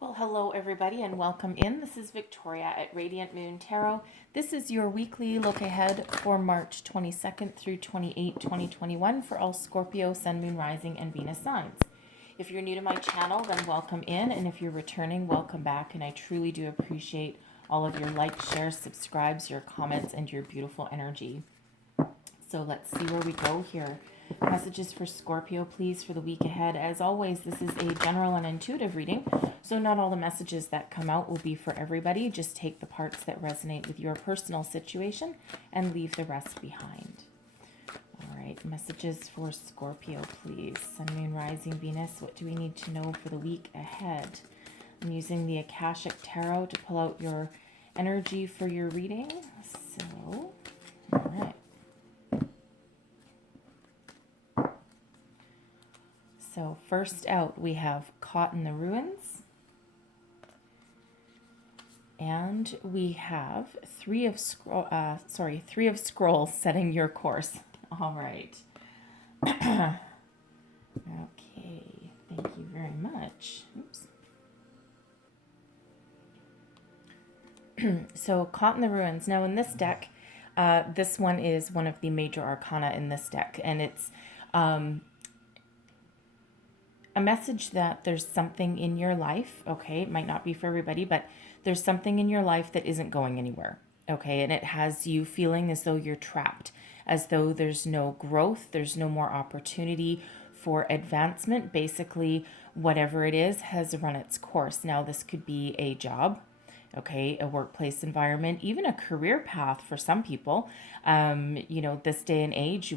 Well, hello everybody and welcome in. This is Victoria at Radiant Moon Tarot. This is your weekly look ahead for March 22nd through 28, 2021 for all Scorpio, Sun, Moon, Rising, and Venus signs. If you're new to my channel, then welcome in, and if you're returning, welcome back, and I truly do appreciate all of your likes, shares, subscribes, your comments, and your beautiful energy. So let's see where we go here. Messages for Scorpio, please, for the week ahead. As always, this is a general and intuitive reading, so not all the messages that come out will be for everybody. Just take the parts that resonate with your personal situation and leave the rest behind. All right, messages for Scorpio, please. Sun, Moon, Rising, Venus, what do we need to know for the week ahead? I'm using the Akashic Tarot to pull out your energy for your reading. So, all right. So first out, we have Caught in the Ruins. And we have Three of Scrolls, Setting Your Course. All right. Okay, thank you very much. Oops. So Caught in the Ruins. Now in this deck, this one is one of the major arcana in this deck, and it's a message that there's something in your life, okay, it might not be for everybody, but there's something in your life that isn't going anywhere, okay, and it has you feeling as though you're trapped, as though there's no growth, there's no more opportunity for advancement. Basically, whatever it is has run its course. Now, this could be a job, okay, a workplace environment, even a career path for some people. This day and age,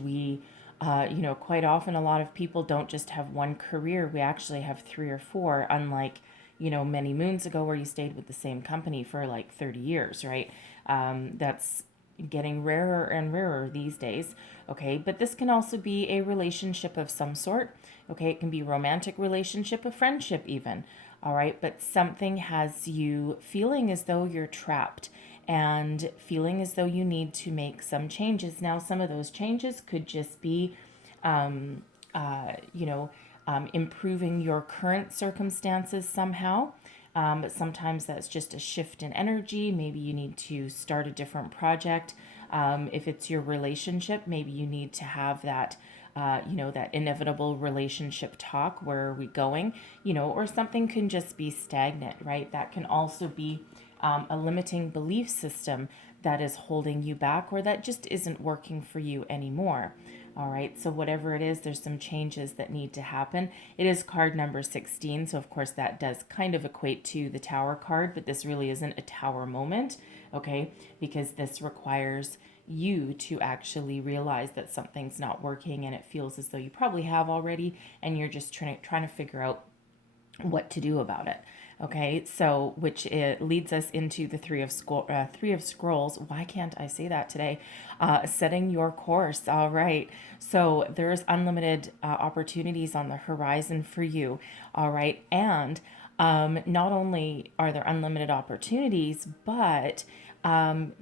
quite often a lot of people don't just have one career. We actually have three or four, unlike, many moons ago where you stayed with the same company for like 30 years, right? That's getting rarer and rarer these days, okay? But this can also be a relationship of some sort, okay? It can be a romantic relationship, a friendship even, all right? But something has you feeling as though you're trapped and feeling as though you need to make some changes. Now, some of those changes could just be, improving your current circumstances somehow. But sometimes that's just a shift in energy. Maybe you need to start a different project. If it's your relationship, maybe you need to have that that inevitable relationship talk. Where are we going? Or something can just be stagnant, right? That can also be a limiting belief system that is holding you back, or that just isn't working for you anymore. All right, so whatever it is, there's some changes that need to happen. It is card number 16, so of course that does kind of equate to the Tower card, but this really isn't a Tower moment, okay? Because this requires you to actually realize that something's not working, and it feels as though you probably have already, and you're just trying to figure out what to do about it. Okay, so which it leads us into the Three of Scrolls. Why can't I say that today? Setting your course. All right, so there's unlimited opportunities on the horizon for you. All right, and not only are there unlimited opportunities, but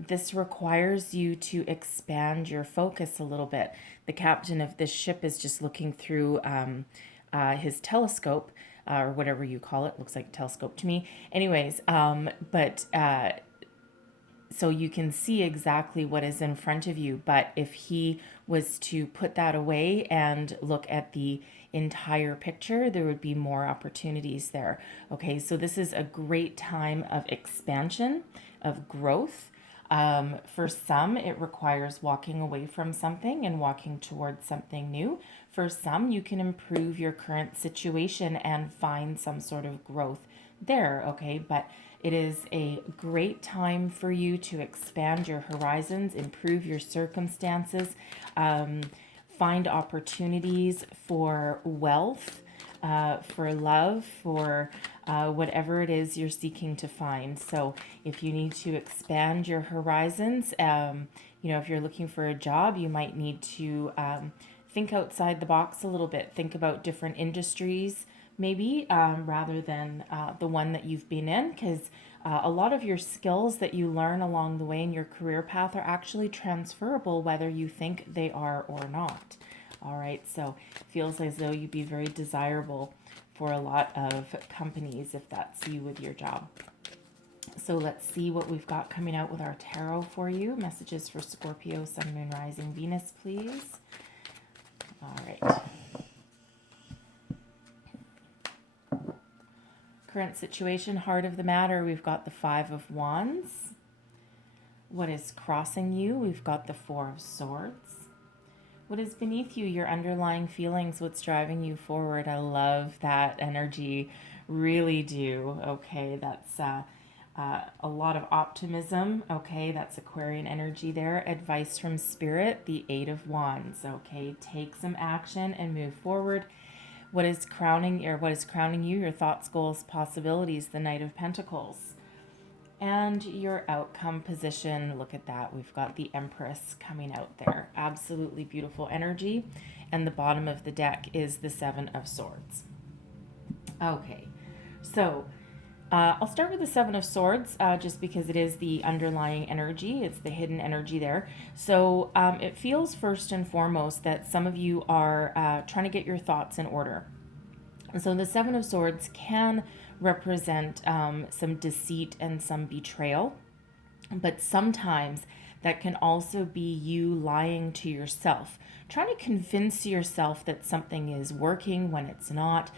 this requires you to expand your focus a little bit. The captain of this ship is just looking through his telescope, or whatever you call it. Looks like a telescope to me. Anyways, so you can see exactly what is in front of you. But if he was to put that away and look at the entire picture, there would be more opportunities there. Okay, so this is a great time of expansion, of growth. For some, it requires walking away from something and walking towards something new. For some, you can improve your current situation and find some sort of growth there, okay? But it is a great time for you to expand your horizons, improve your circumstances, find opportunities for wealth, for love, for whatever it is you're seeking to find. So if you need to expand your horizons, if you're looking for a job, you might need to think outside the box a little bit. Think about different industries, maybe, rather than the one that you've been in, because a lot of your skills that you learn along the way in your career path are actually transferable, whether you think they are or not. All right, so it feels as though you'd be very desirable for a lot of companies if that's you with your job. So let's see what we've got coming out with our tarot for you. Messages for Scorpio, Sun, Moon, Rising, Venus, please. All right. Current situation, heart of the matter, we've got the Five of Wands. What is crossing you? We've got the Four of Swords. What is beneath you? Your underlying feelings, what's driving you forward. I love that energy, really do. Okay, that's a lot of optimism. Okay, that's Aquarian energy there. Advice from Spirit, the Eight of Wands. Okay, take some action and move forward. What is crowning you? Your thoughts, goals, possibilities, the Knight of Pentacles. And your outcome position, look at that. We've got the Empress coming out there. Absolutely beautiful energy. And the bottom of the deck is the Seven of Swords. Okay, so I'll start with the Seven of Swords just because it is the underlying energy. It's the hidden energy there. So it feels first and foremost that some of you are trying to get your thoughts in order. And so the Seven of Swords can represent some deceit and some betrayal, but sometimes that can also be you lying to yourself, trying to convince yourself that something is working when it's not,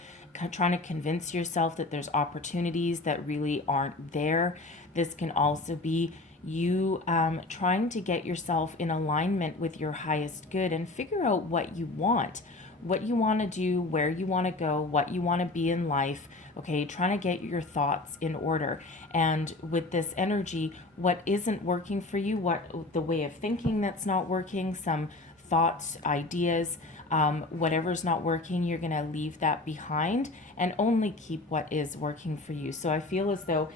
trying to convince yourself that there's opportunities that really aren't there. This can also be you trying to get yourself in alignment with your highest good and figure out what you want to do, where you want to go, what you want to be in life. Okay, trying to get your thoughts in order. And with this energy, what isn't working for you, what the way of thinking that's not working, some thoughts, ideas, whatever's not working, you're going to leave that behind and only keep what is working for you. So I feel as though,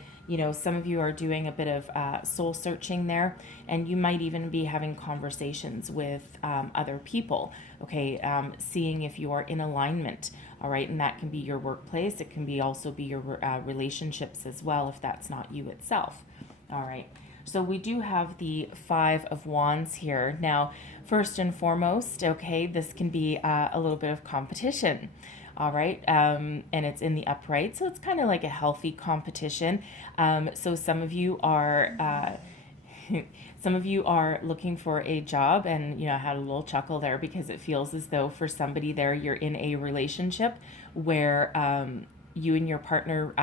some of you are doing a bit of soul searching there, and you might even be having conversations with other people, okay, seeing if you are in alignment, all right, and that can be your workplace. It can be also be your relationships as well if that's not you itself, all right. So we do have the Five of Wands here. Now, first and foremost, okay, this can be a little bit of competition. All right, and it's in the upright, so it's kind of like a healthy competition. So some of you are looking for a job, and I had a little chuckle there because it feels as though for somebody there you're in a relationship where you and your partner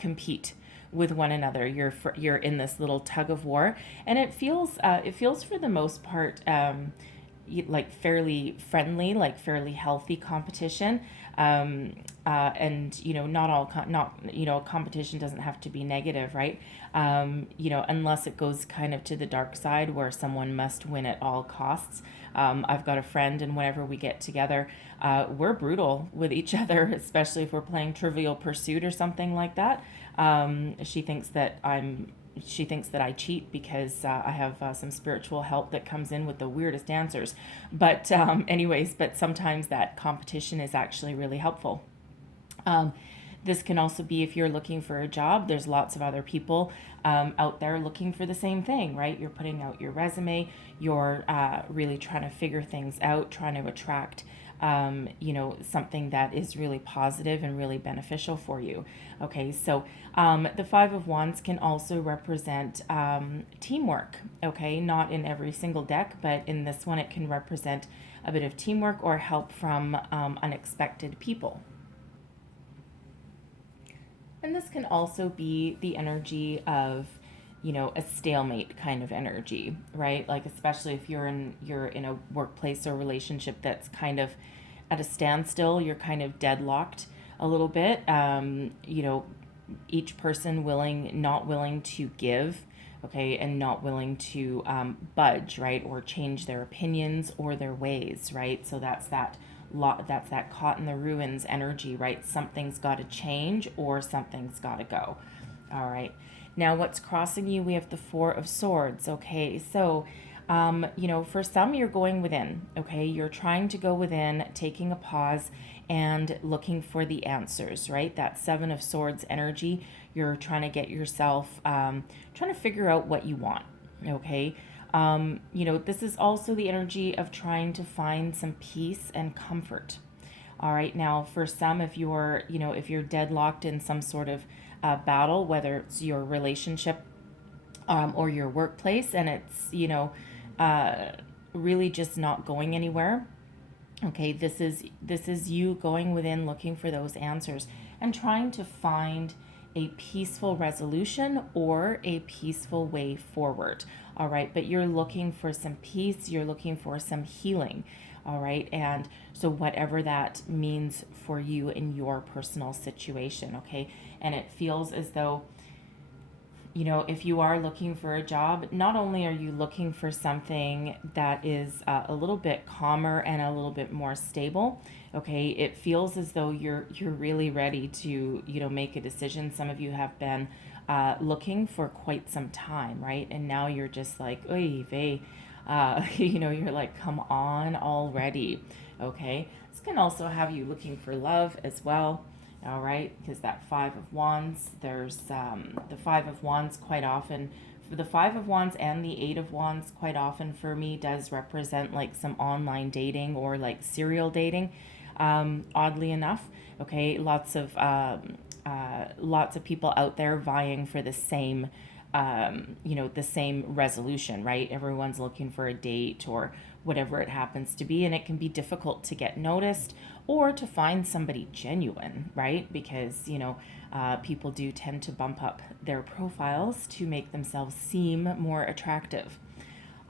compete with one another. You're in this little tug of war, and it feels for the most part like fairly friendly, like fairly healthy competition. And not all competition doesn't have to be negative, right? Unless it goes kind of to the dark side where someone must win at all costs. I've got a friend, and whenever we get together, we're brutal with each other, especially if we're playing Trivial Pursuit or something like that. She thinks that I cheat because I have some spiritual help that comes in with the weirdest answers. But but sometimes that competition is actually really helpful. This can also be if you're looking for a job. There's lots of other people out there looking for the same thing, right? You're putting out your resume. You're really trying to figure things out, trying to attract something that is really positive and really beneficial for you. Okay, so the Five of Wands can also represent teamwork. Okay, not in every single deck, but in this one it can represent a bit of teamwork or help from unexpected people. And this can also be the energy of a stalemate kind of energy, right? Like especially if you're in a workplace or relationship that's kind of at a standstill, you're kind of deadlocked a little bit. Each person not willing to give, okay, and not willing to budge, right, or change their opinions or their ways, right? So that's that caught in the ruins energy, right? Something's got to change or something's got to go. All right. Now, what's crossing you? We have the Four of Swords. Okay, so, for some, you're going within. Okay, you're trying to go within, taking a pause and looking for the answers, right? That Seven of Swords energy, you're trying to get yourself, trying to figure out what you want. Okay, this is also the energy of trying to find some peace and comfort. All right. Now, for some, if you're deadlocked in some sort of battle, whether it's your relationship or your workplace, and it's, really just not going anywhere. Okay, this is you going within, looking for those answers and trying to find a peaceful resolution or a peaceful way forward. All right, but you're looking for some peace, you're looking for some healing. All right, and so whatever that means for you in your personal situation. Okay, and it feels as though, if you are looking for a job, not only are you looking for something that is a little bit calmer and a little bit more stable, okay, it feels as though you're really ready to, make a decision. Some of you have been looking for quite some time, right? And now you're just like, oy vey, you're like, come on already, okay? This can also have you looking for love as well. All right, because that Five of Wands, there's the Five of Wands quite often, for the Five of Wands and the Eight of Wands quite often for me does represent like some online dating or like serial dating, oddly enough. Okay, lots of people out there vying for the same, the same resolution, right? Everyone's looking for a date or whatever it happens to be, and it can be difficult to get noticed or to find somebody genuine, right? Because, people do tend to bump up their profiles to make themselves seem more attractive.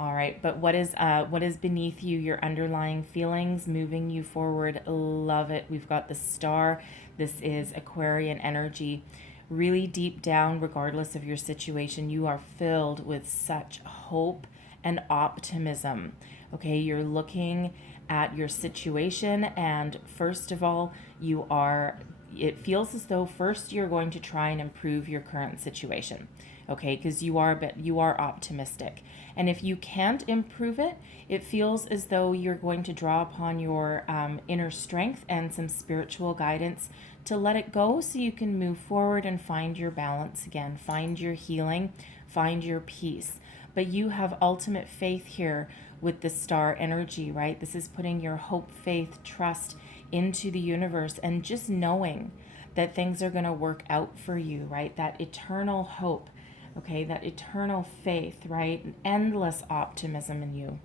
All right, but what is beneath you, your underlying feelings moving you forward? Love it. We've got the Star. This is Aquarian energy. Really deep down, regardless of your situation, you are filled with such hope and optimism. Okay, you're looking at your situation, and first of all, it feels as though first you're going to try and improve your current situation. Okay, because you are optimistic. And if you can't improve it, it feels as though you're going to draw upon your inner strength and some spiritual guidance to let it go so you can move forward and find your balance again, find your healing, find your peace. But you have ultimate faith here with the Star energy, right? This is putting your hope, faith, trust into the universe and just knowing that things are going to work out for you, right? That eternal hope, okay? That eternal faith, right? Endless optimism in you.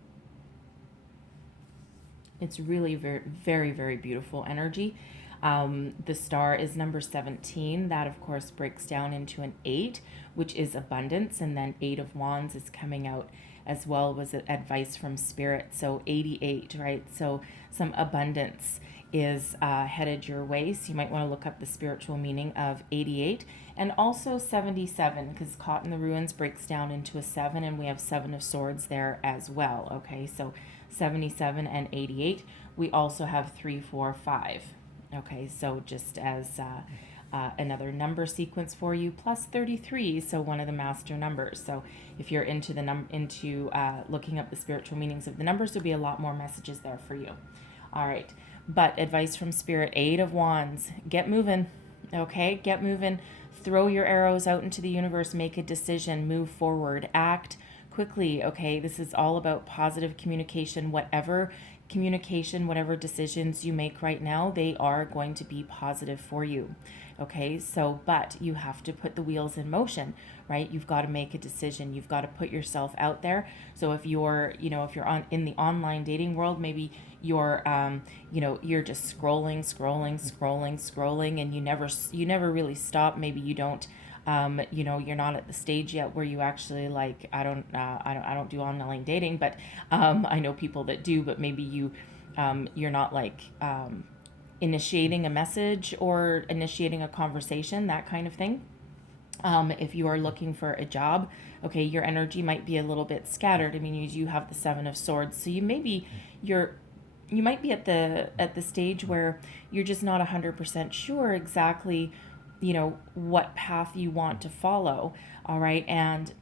It's really very, very, very beautiful energy. The Star is number 17. That, of course, breaks down into an 8, which is abundance. And then 8 of Wands is coming out as well, was advice from Spirit. So 88, right? So some abundance is headed your way. So you might want to look up the spiritual meaning of 88. And also 77, because Caught in the Ruins breaks down into a 7, and we have 7 of Swords there as well. Okay, so 77 and 88. We also have 3, 4, 5. Okay, so just as another number sequence for you, plus 33, so one of the master numbers. So if you're into looking up the spiritual meanings of the numbers, there'll be a lot more messages there for you. All right, but advice from Spirit, 8 of Wands, get moving. Okay, get moving. Throw your arrows out into the universe, make a decision, move forward, act quickly. Okay, this is all about positive communication. Whatever decisions you make right now, they are going to be positive for you. Okay, so, but you have to put the wheels in motion, right? You've got to make a decision. You've got to put yourself out there. So if you're in the online dating world, maybe you're just scrolling, and you never really stop. Maybe you don't, you're not at the stage yet where you actually like, I don't do online dating, but I know people that do, but maybe you're not like initiating a message or initiating a conversation, that kind of thing. If you are looking for a job, okay, your energy might be a little bit scattered. I mean, you have the 7 of Swords, so you might be at the stage where you're just not 100% sure exactly, what path you want to follow. All right, and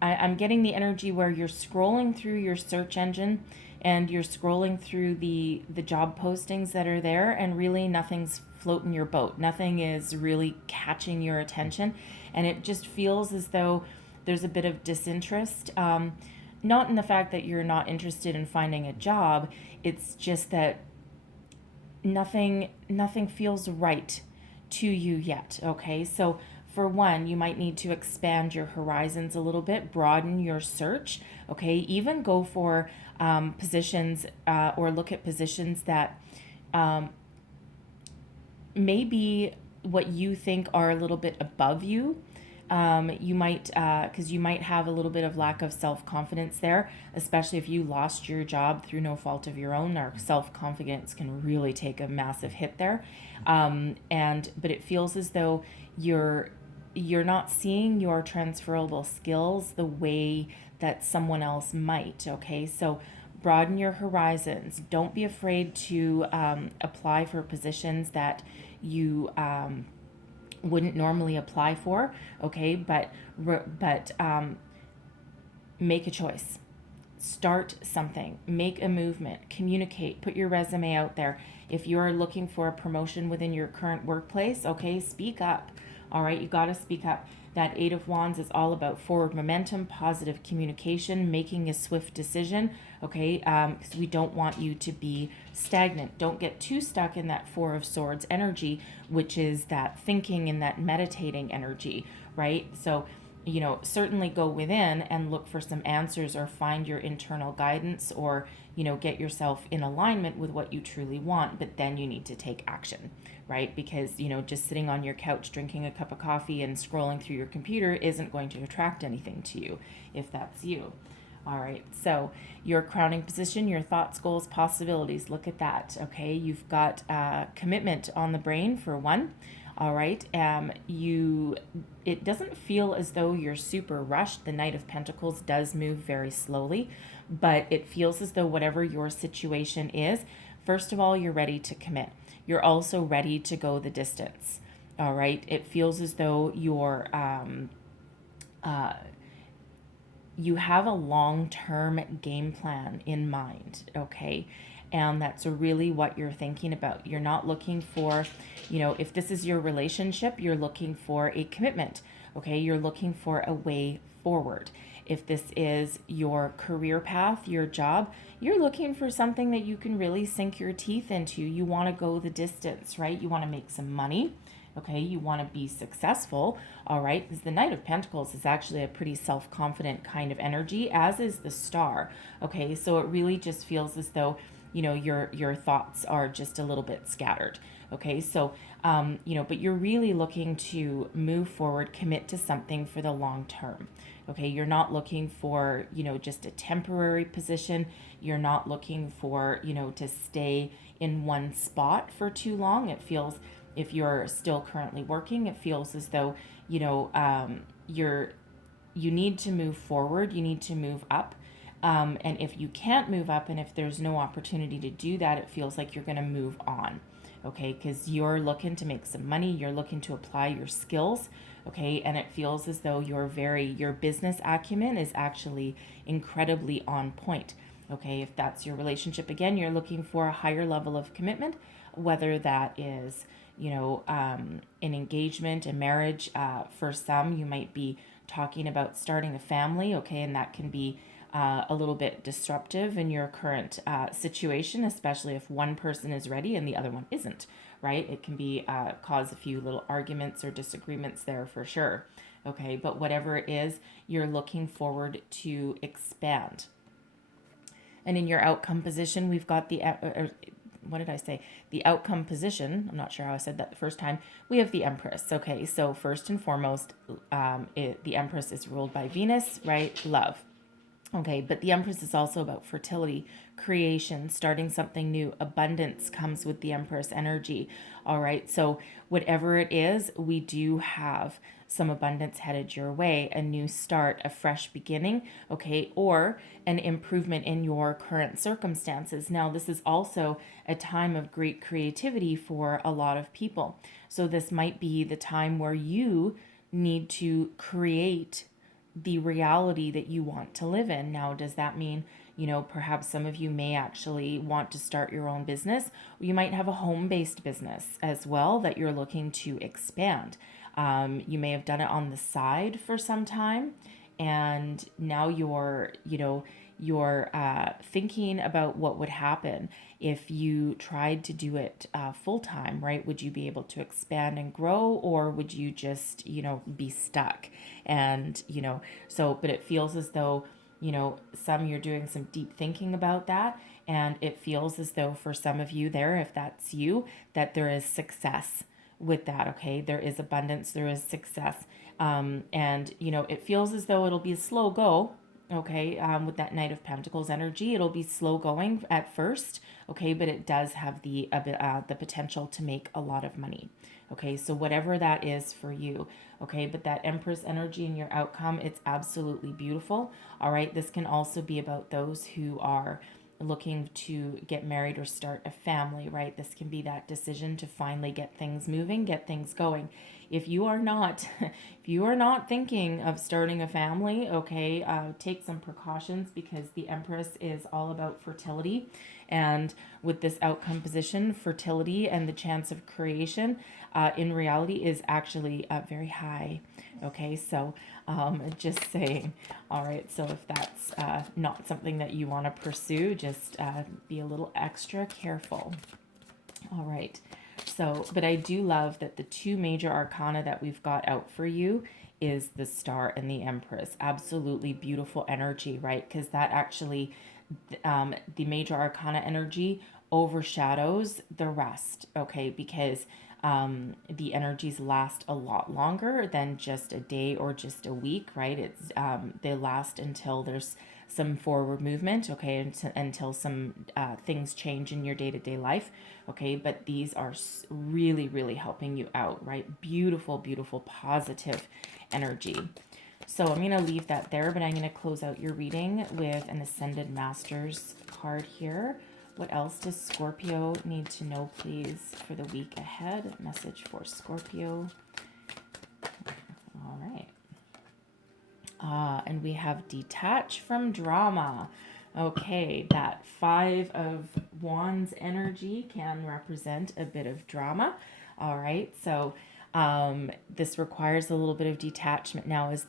I'm getting the energy where you're scrolling through your search engine and you're scrolling through the job postings that are there, and really nothing's floating your boat. Nothing is really catching your attention, and it just feels as though there's a bit of disinterest. Not in the fact that you're not interested in finding a job, it's just that nothing feels right to you yet. Okay, so for one, you might need to expand your horizons a little bit, broaden your search. Okay, even go for positions or look at positions that maybe what you think are a little bit above you. You might, because you might have a little bit of lack of self confidence there, especially if you lost your job through no fault of your own. Our self confidence can really take a massive hit there, but it feels as though you're not seeing your transferable skills the way that someone else might. Okay, so broaden your horizons. Don't be afraid to apply for positions that you wouldn't normally apply for. Okay, but make a choice. Start something, make a movement, communicate, put your resume out there. If you're looking for a promotion within your current workplace, okay, speak up. All right, you got to speak up. That Eight of Wands is all about forward momentum, positive communication, making a swift decision, okay? Because we don't want you to be stagnant. Don't get too stuck in that Four of Swords energy, which is that thinking and that meditating energy, right? So, certainly go within and look for some answers or find your internal guidance or, get yourself in alignment with what you truly want, but then you need to take action, right? Because, just sitting on your couch drinking a cup of coffee and scrolling through your computer isn't going to attract anything to you if that's you. All right, so your crowning position, your thoughts, goals, possibilities, look at that, okay? You've got commitment on the brain for one. All right, it doesn't feel as though you're super rushed. The Knight of Pentacles does move very slowly, but it feels as though whatever your situation is, first of all, you're ready to commit. You're also ready to go the distance. All right, it feels as though you have a long-term game plan in mind, okay? And that's really what you're thinking about. You're not looking for, if this is your relationship, you're looking for a commitment, okay? You're looking for a way forward. If this is your career path, your job, you're looking for something that you can really sink your teeth into. You want to go the distance, right? You want to make some money. Okay, you want to be successful, all right? Because the Knight of Pentacles is actually a pretty self-confident kind of energy, as is the Star. Okay, so it really just feels as though, your thoughts are just a little bit scattered. Okay, so but you're really looking to move forward, commit to something for the long term. Okay, you're not looking for, just a temporary position. You're not looking for, to stay in one spot for too long. It feels, if you're still currently working, it feels as though, you need to move forward, you need to move up. And if you can't move up and if there's no opportunity to do that, it feels like you're going to move on. Okay, because you're looking to make some money, you're looking to apply your skills, okay, and it feels as though your business acumen is actually incredibly on point. Okay, if that's your relationship, again, you're looking for a higher level of commitment, whether that is, an engagement, a marriage. For some, you might be talking about starting a family, okay, and that can be a little bit disruptive in your current situation, especially if one person is ready and the other one isn't, right? It can be cause a few little arguments or disagreements there for sure, okay? But whatever it is, you're looking forward to expand. And in your outcome position, we've got what did I say? The outcome position. I'm not sure how I said that the first time. We have the Empress. Okay, so first and foremost, the Empress is ruled by Venus, right? Love. Okay, but the Empress is also about fertility, creation, starting something new. Abundance comes with the Empress energy. All right, so whatever it is, we do have some abundance headed your way, a new start, a fresh beginning, okay, or an improvement in your current circumstances. Now, this is also a time of great creativity for a lot of people. So this might be the time where you need to create the reality that you want to live in. Now, does that mean, perhaps some of you may actually want to start your own business? You might have a home-based business as well that you're looking to expand. You may have done it on the side for some time, and now you're thinking about what would happen if you tried to do it full time, right? Would you be able to expand and grow, or would you just, be stuck? And, but it feels as though, you're doing some deep thinking about that. And it feels as though for some of you there, if that's you, that there is success with that. Okay. There is abundance, there is success. And, it feels as though it'll be a slow go. Okay. With that Knight of Pentacles energy, it'll be slow going at first. Okay. But it does have the potential to make a lot of money. Okay. So whatever that is for you. Okay. But that Empress energy in your outcome, it's absolutely beautiful. All right. This can also be about those who are looking to get married or start a family, right? This can be that decision to finally get things moving, get things going. If you are not, if you are not thinking of starting a family, okay, take some precautions, because the Empress is all about fertility. And with this outcome position, fertility and the chance of creation in reality is actually very high. Okay, so just saying. All right, so if that's not something that you want to pursue, just be a little extra careful. All right, so, but I do love that the two major arcana that we've got out for you is the Star and the Empress. Absolutely beautiful energy, right? Because that actually, the major arcana energy overshadows the rest, okay? Because the energies last a lot longer than just a day or just a week, right? It's they last until there's some forward movement, okay, until some things change in your day-to-day life, okay? But these are really, really helping you out, right? Beautiful, beautiful, positive energy. So I'm going to leave that there, but I'm going to close out your reading with an Ascended Masters card here. What else does Scorpio need to know, please, for the week ahead? Message for Scorpio. All right. And we have detach from drama. Okay, that Five of Wands energy can represent a bit of drama. All right, so this requires a little bit of detachment. Now, if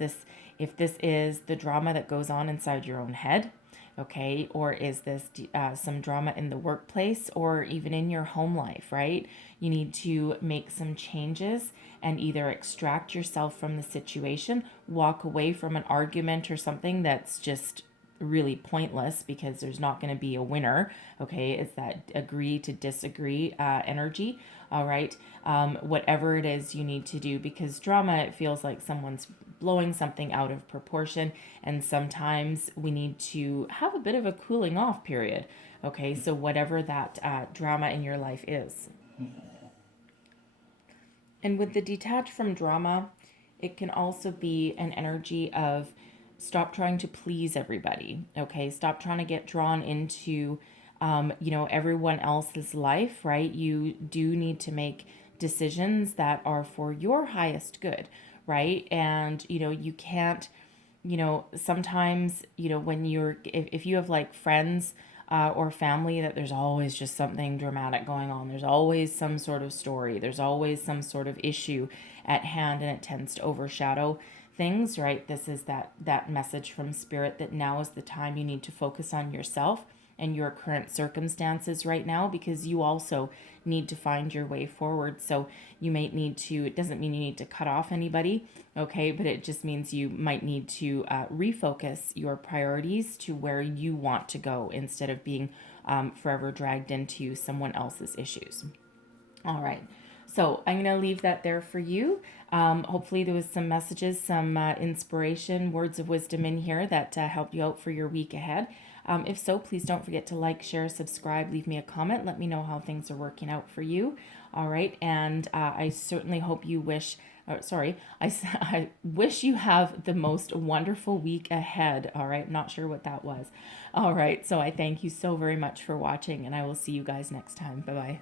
this is the drama that goes on inside your own head, okay, or is this some drama in the workplace or even in your home life, right? You need to make some changes and either extract yourself from the situation, walk away from an argument or something that's just really pointless, because there's not going to be a winner. Okay, it's that agree to disagree energy. All right, whatever it is you need to do, because drama, it feels like someone's blowing something out of proportion, and sometimes we need to have a bit of a cooling off period. Okay, so whatever that drama in your life is. And with the detach from drama, it can also be an energy of stop trying to please everybody. Okay, stop trying to get drawn into, everyone else's life, right? You do need to make decisions that are for your highest good, right? And, you can't, sometimes, when if you have like friends or family, that there's always just something dramatic going on. There's always some sort of story. There's always some sort of issue at hand, and it tends to overshadow things, right? This is that message from Spirit that now is the time you need to focus on yourself and your current circumstances right now, because you also need to find your way forward. So you might need to, it doesn't mean you need to cut off anybody, okay, but it just means you might need to refocus your priorities to where you want to go, instead of being forever dragged into someone else's issues. All right. So I'm going to leave that there for you. Hopefully there was some messages, some inspiration, words of wisdom in here that helped you out for your week ahead. If so, please don't forget to like, share, subscribe, leave me a comment. Let me know how things are working out for you. All right. And I certainly hope you I wish you have the most wonderful week ahead. All right. Not sure what that was. All right. So I thank you so very much for watching, and I will see you guys next time. Bye-bye.